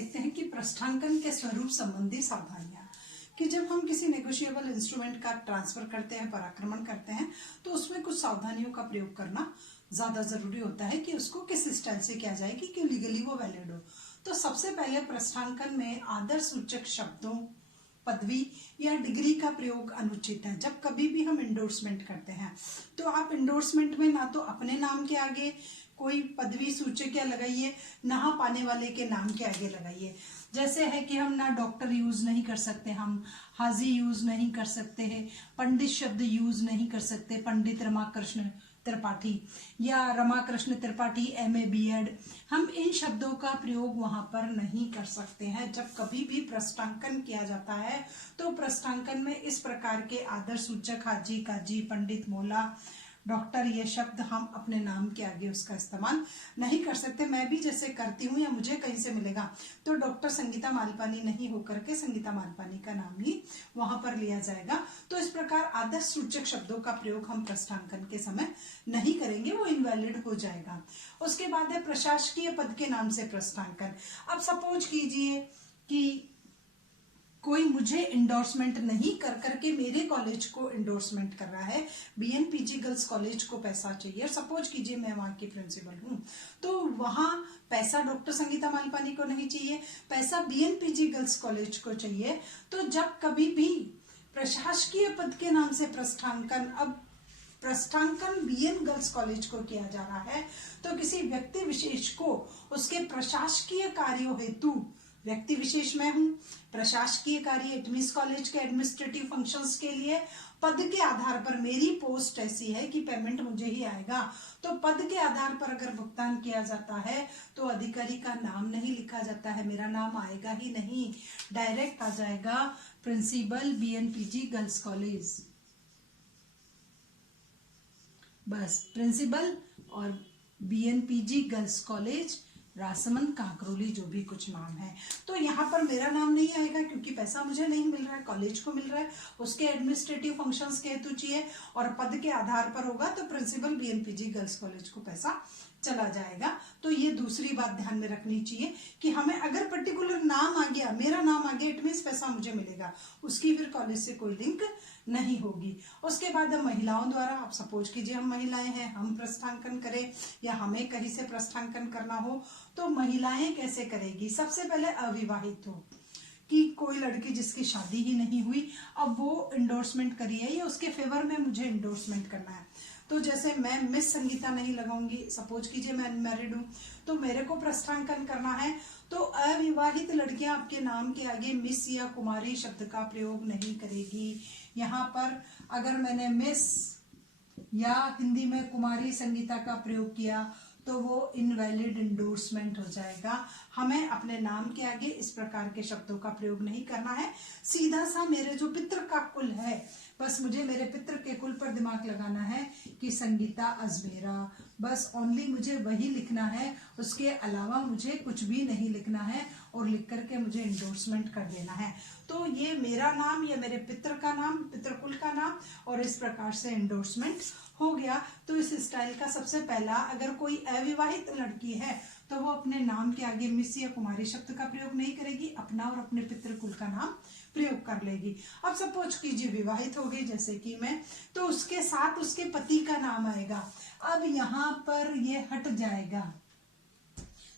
देखते हैं कि पृष्ठांकन के स्वरूप संबंधी सावधानियां। कि जब हम किसी नेगोशिएबल इंस्ट्रूमेंट का ट्रांसफर करते हैं, पराक्रमण करते हैं, तो उसमें कुछ सावधानियों का प्रयोग करना ज्यादा जरूरी होता है कि उसको किस स्टाइल से किया जाए कि लीगली वो वैलिड हो। तो सबसे पहले पृष्ठांकन में आदर्शसूचक शब्दों, पदवी या डिग्री का प्रयोग अनुचित है। जब कभी भी हम इंडोर्समेंट करते हैं तो आप इंडोर्समेंट में ना तो अपने नाम के आगे कोई पदवी सूचक या लगाइए, ना पाने वाले के नाम के आगे लगाइए। जैसे है कि हम ना डॉक्टर यूज नहीं कर सकते, हम हाजी यूज नहीं कर सकते हैं, पंडित शब्द यूज नहीं कर सकते, पंडित रमाकृष्ण त्रिपाठी या रमाकृष्ण त्रिपाठी MA B.Ed, हम इन शब्दों का प्रयोग वहां पर नहीं कर सकते हैं। जब कभी भी पृष्ठांकन किया जाता है तो पृष्ठांकन में इस प्रकार के आदर्शसूचक हाजी, काजी, पंडित, मौला, डॉक्टर, ये शब्द हम अपने नाम के आगे उसका इस्तेमाल नहीं कर सकते। मैं भी जैसे करती हूँ या मुझे कहीं से मिलेगा तो डॉक्टर संगीता मालपानी नहीं होकर के संगीता मालपानी का नाम ही वहां पर लिया जाएगा। तो इस प्रकार आदर्श सूचक शब्दों का प्रयोग हम पृष्ठांकन के समय नहीं करेंगे, वो इनवैलिड हो जाएगा। उसके बाद है प्रशासकीय पद के नाम से पृष्ठांकन। अब सपोज कीजिए कि कोई मुझे इंडोर्समेंट नहीं कर करके मेरे कॉलेज को इंडोर्समेंट कर रहा है, BNPG गर्ल्स कॉलेज को पैसा चाहिए, सपोज कीजिए मैं वहां की प्रिंसिपल हूं, तो वहां पैसा डॉक्टर संगीता मालपानी को नहीं चाहिए, पैसा BNPG गर्ल्स कॉलेज को चाहिए। तो जब कभी भी प्रशासकीय पद के नाम से पृष्ठांकन, अब पृष्ठांकन BN गर्ल्स कॉलेज को किया जा रहा है, तो किसी व्यक्ति विशेष को उसके प्रशासकीय कार्यों हेतु, व्यक्ति विशेष मैं हूं, प्रशासकीय कार्य एटमिस कॉलेज के एडमिनिस्ट्रेटिव फंक्शंस के लिए पद के आधार पर, मेरी पोस्ट ऐसी है कि पेमेंट मुझे ही आएगा, तो पद के आधार पर अगर भुगतान किया जाता है तो अधिकारी का नाम नहीं लिखा जाता है, मेरा नाम आएगा ही नहीं, डायरेक्ट आ जाएगा प्रिंसिपल BNPG गर्ल्स कॉलेज, बस प्रिंसिपल और BNPG girls college Rajsamand, Kankroli, जो भी कुछ नाम है। तो यहाँ पर मेरा नाम नहीं आएगा क्योंकि पैसा मुझे नहीं मिल रहा है, कॉलेज को मिल रहा है, उसके एडमिनिस्ट्रेटिव फंक्शंस के हेतु चाहिए और पद के आधार पर होगा तो प्रिंसिपल BNPG गर्ल्स कॉलेज को पैसा चला जाएगा। तो ये दूसरी बात ध्यान में रखनी चाहिए कि हमें अगर पर्टिकुलर नाम आ गया, मेरा नाम आ गया, इट मीन्स पैसा मुझे मिलेगा, उसकी फिर कॉलेज से कोई लिंक नहीं होगी। उसके बाद महिलाओं द्वारा, आप सपोज कीजिए हम महिलाएं हैं, हम पृष्ठांकन करें या हमें कहीं से पृष्ठांकन करना हो तो महिलाएं कैसे करेगी। सबसे पहले अविवाहित हो, कि कोई लड़की जिसकी शादी ही नहीं हुई, अब वो इंडोर्समेंट करी है या उसके फेवर में मुझे इंडोर्समेंट करना है। तो जैसे मैं मिस संगीता नहीं लगाऊंगी, सपोज कीजिए मैं अनमैरिड हूं तो मेरे को पृष्ठांकन करना है, तो अविवाहित लड़कियां आपके नाम के आगे मिस या कुमारी शब्द का प्रयोग नहीं करेगी। यहाँ पर अगर मैंने मिस या हिंदी में कुमारी संगीता का प्रयोग किया तो वो इनवैलिड इंडोर्समेंट हो जाएगा। हमें अपने नाम के आगे इस प्रकार के शब्दों का प्रयोग नहीं करना है। सीधा सा मेरे जो पितृ का कुल है, बस मुझे मेरे पितृ के कुल पर दिमाग लगाना है कि संगीता अजमेरा, बस ओनली मुझे वही लिखना है, उसके अलावा मुझे कुछ भी नहीं लिखना है और लिख करके मुझे इंडोर्समेंट कर देना है। तो ये मेरा नाम या मेरे पितृ का नाम, पितृकुल का नाम, और इस प्रकार से इंडोर्समेंट हो गया। तो इस स्टाइल का सबसे पहला, अगर कोई अविवाहित लड़की है तो वो अपने नाम के आगे मिस या कुमारी शब्द का प्रयोग नहीं करेगी, अपना और अपने पितृकुल का नाम प्रयोग कर लेगी। अब सपोज कीजिए विवाहित हो गई जैसे कि मैं, तो उसके साथ उसके पति का नाम आएगा। अब यहाँ पर ये हट जाएगा।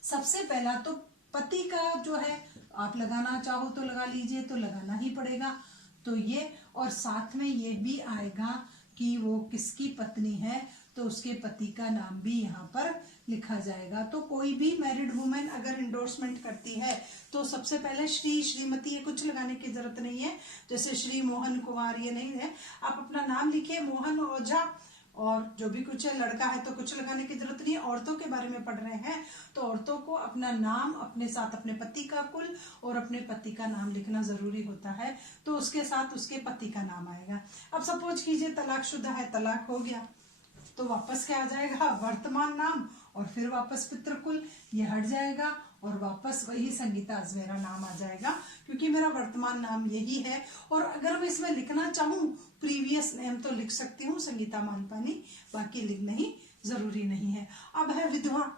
सबसे पहला तो पति का जो है, आप लगाना चाहो तो लगा लीजिए, तो लगाना ही पड़ेगा, तो ये, और साथ में ये भी आएगा कि वो किसकी पत्नी है, तो उसके पति का नाम भी यहाँ पर लिखा जाएगा। तो कोई भी मैरिड वुमेन अगर इंडोर्समेंट करती है तो सबसे पहले श्री, श्रीमती, ये कुछ लगाने की जरूरत नहीं है, जैसे श्री मोहन कुमार ये नहीं है, आप अपना नाम लिखिए, मोहन ओझा, और जो भी कुछ है, लड़का है तो कुछ लगाने की जरूरत नहीं है। औरतों के बारे में पढ़ रहे हैं तो औरतों को अपना नाम, अपने साथ अपने पति का कुल और अपने पति का नाम लिखना जरूरी होता है, तो उसके साथ उसके पति का नाम आएगा। अब सपोज कीजिए तलाकशुदा है, तलाक हो गया, तो वापस क्या आ जाएगा, वर्तमान नाम और फिर वापस पितृकुल, ये हट जाएगा और वापस वही संगीता अजमेरा नाम आ जाएगा क्योंकि मेरा वर्तमान नाम यही है। और अगर मैं इसमें लिखना चाहूं प्रीवियस नेम तो लिख सकती हूँ संगीता मालपानी, बाकी लिखना ही जरूरी नहीं है। अब है विधवा,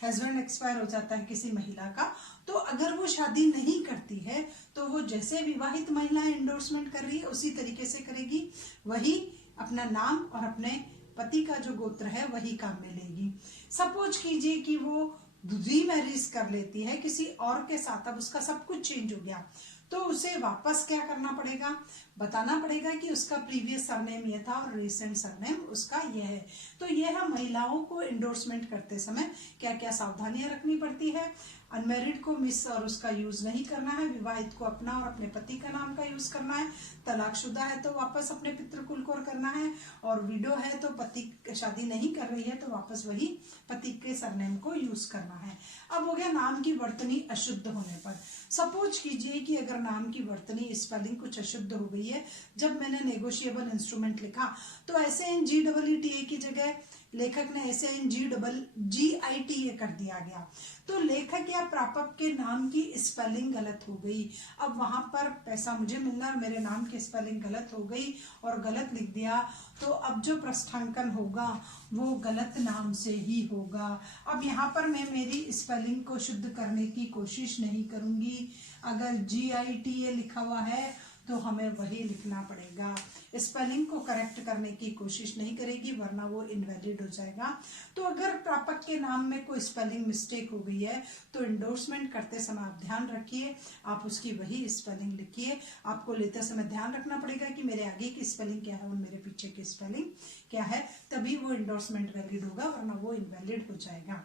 हस्बैंड एक्सपायर हो जाता है किसी महिला का, तो अगर वो शादी नहीं करती है तो वो जैसे विवाहित महिलाएं इंडोर्समेंट कर रही है उसी तरीके से करेगी, वही अपना नाम और अपने पति का जो गोत्र है वही काम में लेगी। सपोज कीजिए कि वो रीमैरिज कर लेती है किसी और के साथ, अब उसका सब कुछ चेंज हो गया, तो उसे वापस क्या करना पड़ेगा, बताना पड़ेगा कि उसका प्रीवियस सरनेम ये था और रिसेंट सरनेम उसका ये है। तो ये है महिलाओं को इंडोर्समेंट करते समय क्या क्या सावधानियां रखनी पड़ती है। अनमैरिड को मिस और उसका यूज नहीं करना है, विवाहित को अपना और अपने पति का नाम का यूज करना है, तलाकशुदा है तो वापस अपने पितृकुल को करना है, और विडो है तो पति शादी नहीं कर रही है तो वापस वही पति के सरनेम को यूज करना है। अब हो गया नाम की वर्तनी अशुद्ध होने पर। सपोज कीजिए कि अगर नाम की वर्तनी स्पेलिंग कुछ अशुद्ध हो गई है, जब मैंने नेगोशिएबल इंस्ट्रूमेंट लिखा तो SANGEETA की जगह लेखक ने SANGEITA कर दिया गया, तो लेखक या प्रापक के नाम की स्पेलिंग गलत हो गई। अब वहां पर पैसा मुझे मिलना और मेरे नाम की स्पेलिंग गलत हो गई और गलत लिख दिया, तो अब जो प्रस्थांकन होगा वो गलत नाम से ही होगा। अब यहाँ पर मैं मेरी स्पेलिंग को शुद्ध करने की कोशिश नहीं करूंगी, अगर GITA लिखा हुआ है तो हमें वही लिखना पड़ेगा, स्पेलिंग को करेक्ट करने की कोशिश नहीं करेगी वरना वो इनवैलिड हो जाएगा। तो अगर प्रापक के नाम में कोई स्पेलिंग मिस्टेक हो गई है तो इंडोर्समेंट करते समय आप ध्यान रखिए, आप उसकी वही स्पेलिंग लिखिए। आपको लेते समय ध्यान रखना पड़ेगा कि मेरे आगे की स्पेलिंग क्या है और मेरे पीछे की स्पेलिंग क्या है, तभी वो इंडोर्समेंट वैलिड होगा वरना वो इनवैलिड हो जाएगा।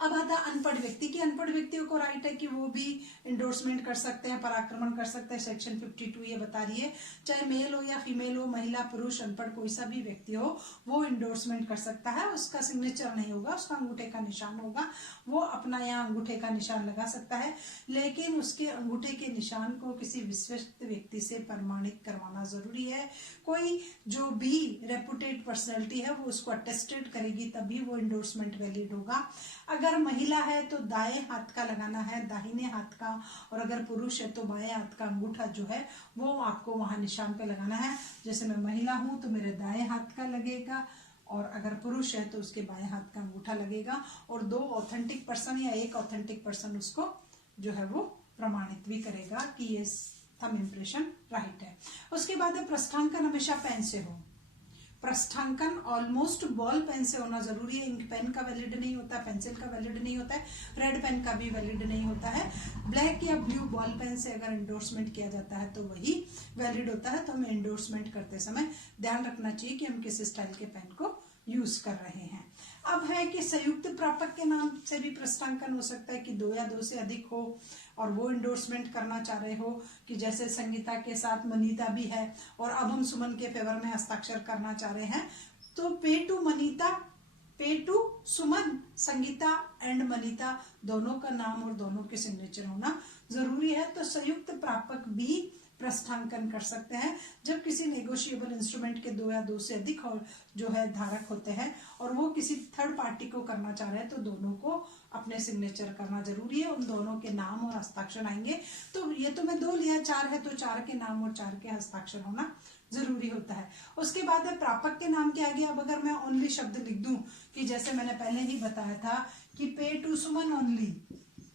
अब आता है अनपढ़ व्यक्ति की, अनपढ़ व्यक्तियों को राइट है कि वो भी इंडोर्समेंट कर सकते हैं, पराक्रमण कर सकते हैं। सेक्शन 52 ये बता रही है चाहे मेल हो या फीमेल हो, महिला पुरुष अनपढ़ कोई सा भी व्यक्ति हो वो इंडोर्समेंट कर सकता है। उसका सिग्नेचर नहीं होगा, उसका अंगूठे का निशान होगा, वो अपना यहाँ अंगूठे का निशान लगा सकता है, लेकिन उसके अंगूठे के निशान को किसी विश्वस्त व्यक्ति से प्रमाणित करवाना जरूरी है। कोई जो भी रेपुटेड पर्सनैलिटी है वो उसको अटेस्टेड करेगी तभी वो इंडोर्समेंट वैलिड होगा। अगर महिला है तो दाएं हाथ का लगाना है, दाहिने हाथ का, और अगर पुरुष है तो बाएं हाथ का अंगूठा जो है वो आपको वहां निशान पे लगाना है। जैसे मैं महिला हूं तो मेरे दाएं हाथ का लगेगा, और अगर पुरुष है तो उसके बाएं हाथ का अंगूठा लगेगा, और 2 ऑथेंटिक पर्सन या 1 ऑथेंटिक पर्सन उसको जो है वो प्रमाणित भी करेगा कि ये थंब इम्प्रेशन राइट है। उसके बाद है प्रस्थांकन हमेशा पेन से हो। प्रस्थांकन ऑलमोस्ट बॉल पेन से होना जरूरी है, इंक पेन का वैलिड नहीं होता, पेंसिल का वैलिड नहीं होता है, रेड पेन का भी वैलिड नहीं होता है। ब्लैक या ब्लू बॉल पेन से अगर इंडोर्समेंट किया जाता है तो वही वैलिड होता है। तो हमें इंडोर्समेंट करते समय ध्यान रखना चाहिए कि हम किस स्टाइल के पेन को यूज कर रहे हैं। अब है कि संयुक्त प्रापक के नाम से भी प्रस्थांकन हो सकता है कि 2 या 2 से अधिक हो और वो इंडोर्समेंट करना चाह रहे हो, कि जैसे संगीता के साथ मनीता भी है और अब हम सुमन के फेवर में हस्ताक्षर करना चाह रहे हैं, तो पे to Manita, pay to Suman, Sangeeta and Manita दोनों का नाम और दोनों के सिग्नेचर होना जरूरी है। तो संयुक्त प्रापक भी प्रस्थांकन कर सकते हैं जब किसी नेगोशिएबल इंस्ट्रूमेंट के 2 या 2 से अधिक और जो है धारक होते हैं और वो किसी थर्ड पार्टी को करना चाह रहे हैं, तो दोनों को अपने सिग्नेचर करना जरूरी है, उन दोनों के नाम और हस्ताक्षर आएंगे। तो ये तो मैं 2 लिया, 4 है तो 4 के नाम और 4 के हस्ताक्षर होना जरूरी होता है। उसके बाद है प्रापक के नाम के आगे अब अगर मैं ओनली शब्द लिख दूं, कि जैसे मैंने पहले ही बताया था कि पे टू सुमन ओनली,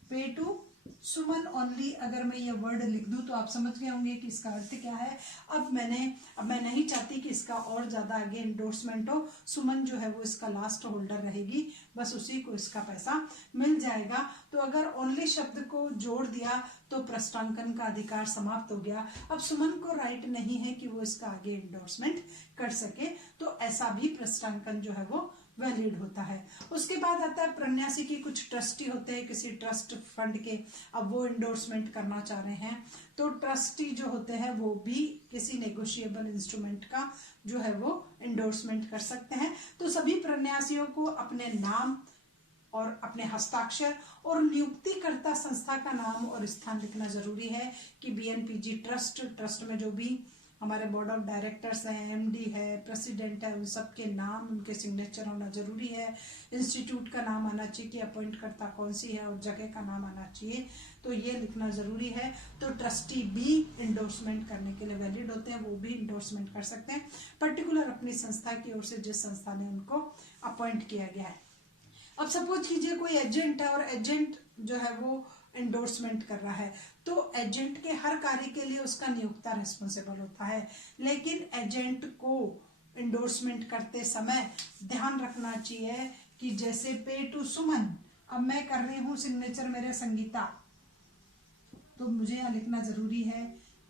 पे टू सुमन ओनली, अगर मैं ये वर्ड लिख दूं तो आप समझ गए होंगे कि इसका अर्थ क्या है। अब मैं नहीं चाहती कि इसका और ज्यादा आगे इंडोर्समेंट हो, सुमन जो है वो इसका लास्ट होल्डर रहेगी, बस उसी को इसका पैसा मिल जाएगा। तो अगर ओनली शब्द को जोड़ दिया तो प्रस्थांकन का अधिकार समाप्त हो गया। अब सुमन को राइट नहीं है कि वो इसका आगे इंडोर्समेंट कर सके, तो ऐसा भी प्रस्थांकन जो है वो वैलिड होता है। उसके बाद आता है प्रन्यासी की कुछ ट्रस्टी होते हैं किसी ट्रस्ट फंड के, अब वो इंडोर्समेंट करना चाह रहे हैं, तो ट्रस्टी जो होते हैं वो भी किसी नेगोशिएबल इंस्ट्रूमेंट का जो है वो इंडोर्समेंट कर सकते हैं। तो सभी प्रन्यासियों को अपने नाम और अपने हस्ताक्षर और नियुक्तिकर्ता संस्था का नाम और स्थान लिखना जरूरी है, कि BNPG ट्रस्ट में जो भी हमारे बोर्ड ऑफ डायरेक्टर्स हैं, MD है, प्रेसिडेंट है, उन सब के नाम, उनके सिग्नेचर होना जरूरी है। इंस्टीट्यूट का नाम आना चाहिए कि अपॉइंट करता कौन सी है, और जगह का नाम आना चाहिए, तो ये लिखना जरूरी है। तो ट्रस्टी भी इंडोर्समेंट करने के लिए वैलिड होते हैं, वो भी इंडोर्समेंट कर सकते हैं, पर्टिकुलर अपनी संस्था की ओर से जिस संस्था ने उनको अपॉइंट किया गया है। अब सपोज कीजिए कोई एजेंट है और एजेंट जो है वो एंडोर्समेंट कर रहा है, तो एजेंट के हर कार्य के लिए उसका नियोक्ता रिस्पॉन्सिबल होता है, लेकिन एजेंट को एंडोर्समेंट करते समय ध्यान रखना चाहिए कि जैसे पे टू सुमन, अब मैं कर रही हूं सिग्नेचर मेरे संगीता, तो मुझे यहां लिखना जरूरी है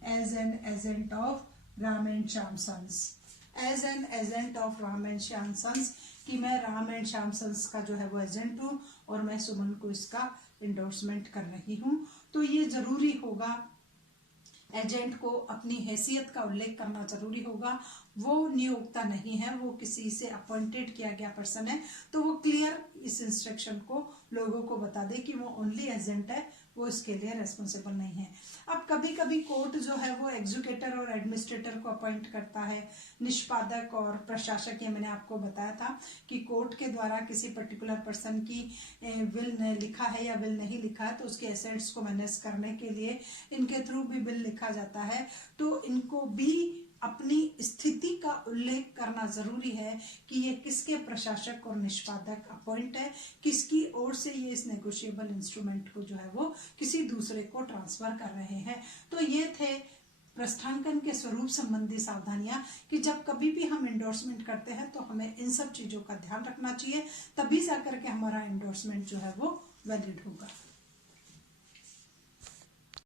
as an agent of Ram and Shyam sons, as an agent of Ram and Shyam sons, कि मैं राम एंड श्याम सन्स का जो है वो एजेंट हूं और मैं सुमन को इसका एंडोर्समेंट कर रही हूं। तो ये जरूरी होगा, एजेंट को अपनी हैसियत का उल्लेख करना जरूरी होगा। वो नियोक्ता नहीं है, वो किसी से अपॉइंटेड किया गया पर्सन है, तो वो क्लियर इस इंस्ट्रक्शन को लोगों को बता दे कि वो ओनली एजेंट है, वो इसके लिए रेस्पॉन्सिबल नहीं है। अब कभी कभी कोर्ट जो है वो एग्जीक्यूटर और एडमिनिस्ट्रेटर को अपॉइंट करता है, निष्पादक और प्रशासक, ये मैंने आपको बताया था कि कोर्ट के द्वारा किसी पर्टिकुलर पर्सन की विल लिखा है या विल नहीं लिखा है, तो उसके एसेट्स को मैनेज करने के लिए इनके थ्रू भी बिल लिखा जाता है। तो इनको भी अपनी स्थिति का उल्लेख करना जरूरी है कि ये किसके प्रशासक और निष्पादक अपॉइंट है, किसकी ओर से ये इस नेगोशिएबल इंस्ट्रूमेंट को जो है वो किसी दूसरे को ट्रांसफर कर रहे हैं। तो ये थे प्रस्थांकन के स्वरूप संबंधी सावधानियां कि जब कभी भी हम एंडोर्समेंट करते हैं तो हमें इन सब चीजों का ध्यान रखना चाहिए, तभी जाकर के हमारा एंडोर्समेंट जो है वो वैलिड होगा।